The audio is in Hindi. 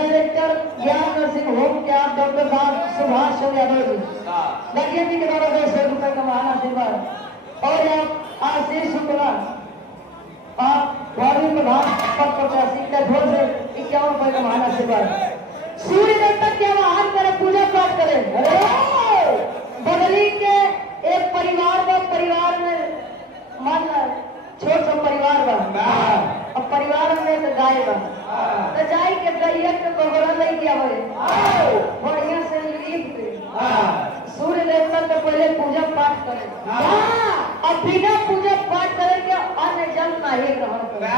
डायरेक्टर ज्ञान नर्सिंग होम के आप डॉक्टर साहब सुभाष चंद्र यादव जी लगे जी के द्वारा 200 रुपए का महान आशीर्वाद। और आप आशीष शुक्ला आप वार्ड प्रधान पद प्रत्याशी कैथोल से 51 रुपए का महान आशीर्वाद। सूर्य देवता के आवाहन करे पूजा पाठ करे। बदली के एक परिवार में मान छोट सा परिवार बा अब परिवार में तो गाय बा तो जाई के गैया के गोबरा ले के आवे बढ़िया से लीप के सूर्य देवता के पहले पूजा पाठ करे। अब बिना पूजा पाठ करे के अन्य जल नहीं ग्रहण करे।